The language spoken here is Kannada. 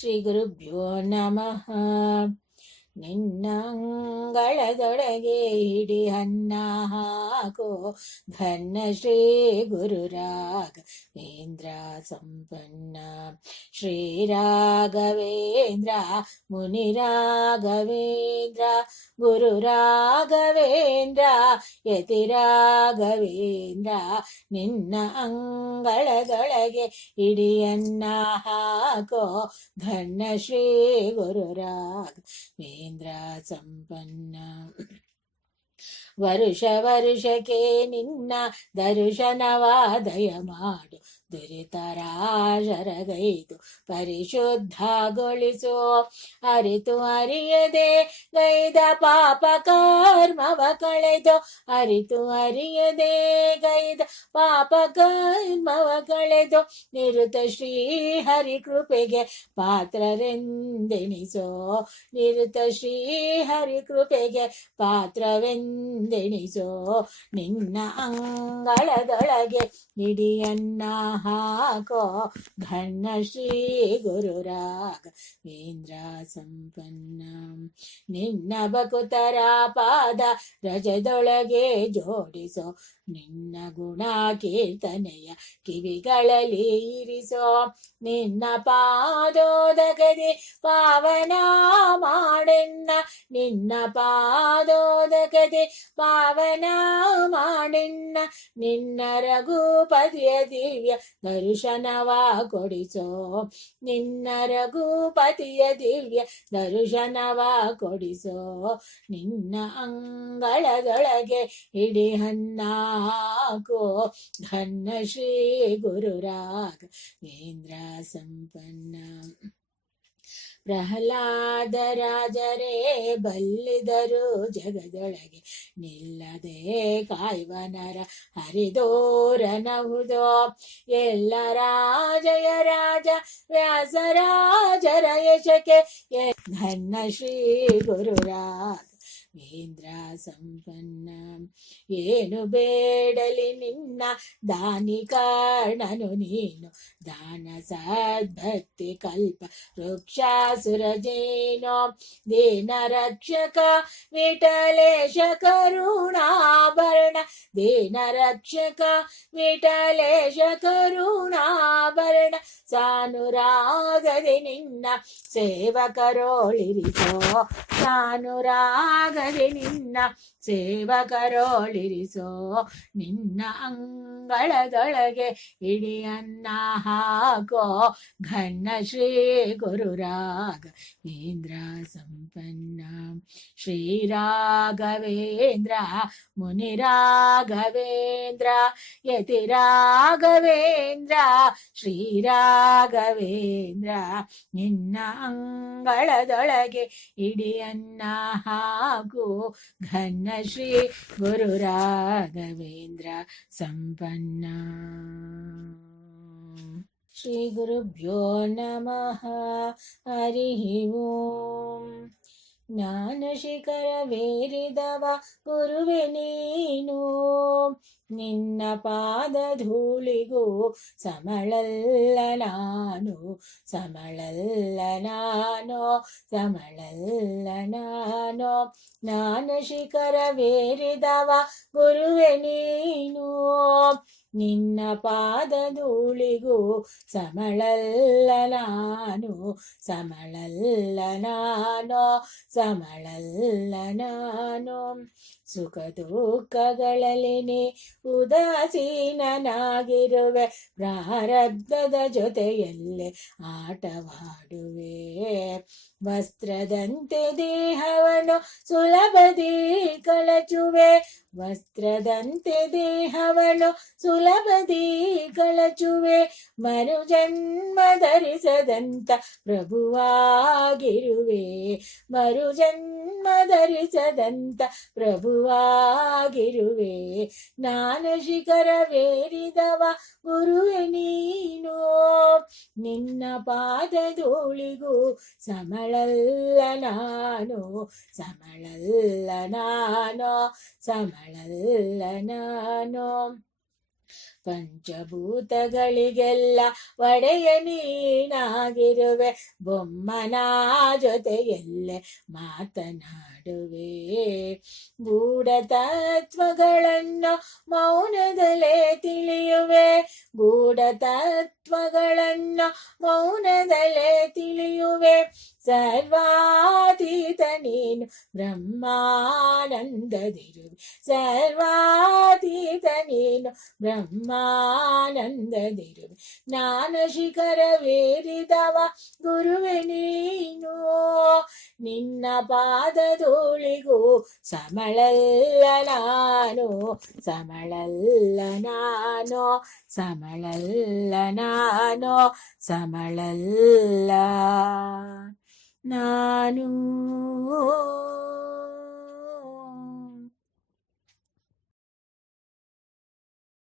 ಶ್ರೀ ಗುರುಭ್ಯೋ ನಮಃ. ನಿನ್ನಂಗಳದೊಳಗೆ ಹಿಡಿ ಅನ್ನ ಹಾಕೋ ಘನ್ನ ಶ್ರೀ ಗುರು ರಾಘವೇಂದ್ರ ಸಂಪನ್ನ. ಶ್ರೀ ರಾಘವೇಂದ್ರ ಮುನಿ ರಾಘವೇಂದ್ರ ಗುರು ರಾಘವೇಂದ್ರ ಯತಿ ರಾಘವೇಂದ್ರ. ನಿನ್ನ ಅಂಗಳದೊಳಗೆ ಹಿಡಿಯನ್ನ ಹಾಕೋ ಘನ್ನ ಶ್ರೀ ಗುರು ರಾಘವೇಂದ್ರ ಸಂಪನ್ನ. ವರುಷ ವರುಷಕ್ಕೆ ನಿನ್ನ ದರ್ಶನವಾದಯ ಮಾಡು, ದುರಿತರಾಶರಗೈದು ಪರಿಶುದ್ಧಗೊಳಿಸೋ. ಅರಿತು ಅರಿಯದೆ ಗೈದ ಪಾಪ ಕರ್ಮವ ಕಳೆದು, ಅರಿತು ಅರಿಯದೆ ಗೈದ ಪಾಪ ಕರ್ಮವ ಕಳೆದು, ನಿರುತ ಶ್ರೀ ಹರಿ ಕೃಪೆಗೆ ಪಾತ್ರರೆಂದೆಣಿಸೋ. ನಿರುತ ಶ್ರೀ ಹರಿ ಕೃಪೆಗೆ ಪಾತ್ರವೆಂದೆಣಿಸೋ. ನಿನ್ನ ಅಂಗಳದೊಳಗೆ ಹಿಡಿಯನ್ನ ಹಾಕೋ ಘನ್ನ ಶ್ರೀ ಗುರು ರಾಘವೇಂದ್ರ ಸಂಪನ್ನ. ನಿನ್ನ ಬಕುತರ ಪಾದ ರಜದೊಳಗೆ ಜೋಡಿಸೋ, ನಿನ್ನ ಗುಣ ಕೀರ್ತನೆಯ ಕಿವಿಗಳಲ್ಲಿ ಇರಿಸೋ. ನಿನ್ನ ಪಾದೋದಕದಿ ಪಾವನ ಮಾಡೆನ್ನ, ನಿನ್ನ ಪಾದೋದಕದಿ ಪಾವನ ಮಾಡೆನ್ನ. ನಿನ್ನ ರಘುಪತಿಯ ದಿವ್ಯ ದರ್ಶನವ ಕೊಡಿಸೋ, ನಿನ್ನ ರಘುಪತಿಯ ದಿವ್ಯ ದರ್ಶನವ ಕೊಡಿಸೋ. ನಿನ್ನ ಅಂಗಳದೊಳಗೆ ಹಿಡಿ ಅನ್ನ ಹಾಕೋ ಘನ್ನ ಶ್ರೀ ಗುರು ರಾಘವೇಂದ್ರ ಸಂಪನ್ನ. ಪ್ರಹ್ಲಾದ ರಾಜರೇ ಬಲ್ಲಿದರು ಜಗದೊಳಗೆ, ನಿಲ್ಲದೆ ಕಾಯ್ವನರ ಹರಿದೋರನಹುದೋ. ಎಲ್ಲ ರಾಜಯ ರಾಜ ವ್ಯಾಸರಾಜರ ಯಶಕ್ಕೆ ಘನ್ನ ಶ್ರೀ ಗುರು ರಾಘವೇಂದ್ರ ಸಂಪನ್ನ. ಏನು ಬೇಡಲಿ ನಿನ್ನ ದಾನಿ ಕಾರಣನು ನೀನು, ದಾನ ಸದ್ಭಕ್ತಿ ಕಲ್ಪ ವೃಕ್ಷಾಸುರಜೇನೋ. ದೀನ ರಕ್ಷಕ ವಿಠಲೇಶ ಕರುಣಾಭರಣ, ದೀನ ರಕ್ಷಕ ವಿಠಲೇಶ ಕರುಣಾಭರಣ. ಸಾನುರಾಗದೆ ನಿನ್ನ ಸೇವಕರೋಳಿರಿಸೋ, ಸಾನುರಾಗದೆ ನಿನ್ನ ಸೇವಕರೋಳಿರಿಸೋ. ನಿನ್ನ ಅಂಗಳದೊಳಗೆ ಹಿಡಿಯನ್ನ ಹಾಕೋ ಘನ್ನ ಶ್ರೀ ಗುರು ರಾಘವೇಂದ್ರ ಸಂಪನ್ನ. ಶ್ರೀ ರಾಘವೇಂದ್ರ ಮುನಿ ರಾಘವೇಂದ್ರ ಯತಿ ರಾಘವೇಂದ್ರ ಶ್ರೀ ರಾಘವೇಂದ್ರ. ನಿನ್ನ ಅಂಗಳದೊಳಗೆ ಹಿಡಿಯನ್ನ ಹಾಕು ಘನ್ನ ಶ್ರೀ ಗುರು ರಾಘವೇಂದ್ರ ಸಂಪನ್ನ. ಶ್ರೀ ಗುರುಭ್ಯೋ ನಮಃ. ಹರಿ ಓಂ. ಜ್ಞಾನ ಶಿಖರವೇರಿದವ ಗುರುವೆ ನೀನು, ನಿನ್ನ ಪಾದ ಧೂಳಿಗೂ ಸಮಳಲ್ಲ ನಾನು, ಸಮಳಲ್ಲ ನಾನು, ಸಮಳಲ್ಲ ನಾನು. ಜ್ಞಾನ ಶಿಖರವೇರಿದವ ಗುರುವೆ ನೀನು, ನಿನ್ನ ಪಾದ ಧೂಳಿಗೂ ಸಮಳಲ್ಲ ನಾನು, ಸಮಳಲ್ಲ ನಾನು, ಸಮಳಲ್ಲ ನಾನು. ಸುಖ ದುಃಖಗಳಲ್ಲಿ ನೀ ಉದಾಸೀನನಾಗಿರುವೆ, ಪ್ರಾರಬ್ಧದ ಜೊತೆಯಲ್ಲೇ ಆಟವಾಡುವೆ. ವಸ್ತ್ರದಂತೆ ದೇಹವನ್ನು ಸುಲಭದಿ ಕಳಚುವೆ, ವಸ್ತ್ರದಂತೆ ದೇಹವನ್ನು ಸುಲಭದಿ ಕಳಚುವೆ. ಮರುಜನ್ಮ ಧರಿಸದಂತ ಪ್ರಭುವಾಗಿರುವೆ, ಮರುಜನ್ಮ ಧರಿಸದಂತ ಪ್ರಭುವಾಗಿರುವೆ. ಜ್ಞಾನ ಶಿಖರವೇರಿದವ ಗುರುವೆ ನೀನು, ನಿನ್ನ ಪಾದ ಧೂಳಿಗೂ ಸಮಳಲ್ಲ ನಾನು, ಸಮಳಲ್ಲ ನಾನು, ಸಮಳಲ್ಲ ನಾನು. ಪಂಚಭೂತಗಳಿಗೆಲ್ಲ ಒಡೆಯ ನೀನಾಗಿರುವೆ, ಬೊಮ್ಮನ ಜೊತೆಯಲ್ಲೇ ಮಾತನಾಡುವೆ. ಗೂಢ ತತ್ವಗಳನ್ನು ಮೌನದಲ್ಲೇ ತಿಳಿಯುವೆ, ಗೂಢ ತತ್ವಗಳನ್ನು ಮೌನದಲ್ಲೇ ತಿಳಿಯುವೆ. ಸರ್ವಾತೀತ ನೀನು ಬ್ರಹ್ಮಾನಂದದಿರುವೆ, ಸರ್ವಾತೀತ ನೀನು ಬ್ರಹ್ಮಾನಂದದಿರುವೆ. ಜ್ಞಾನ ಶಿಖರವೇರಿದವ ಗುರುವೆ ನೀನು, ನಿನ್ನ ಪಾದಧೂಳಿಗೂ ಸಮಳಲ್ಲ ನಾನು, ಸಮಳಲ್ಲ ನಾನು, ಸಮಳಲ್ಲ ನಾನು, ಸಮಳಲ್ಲ ನಾನು.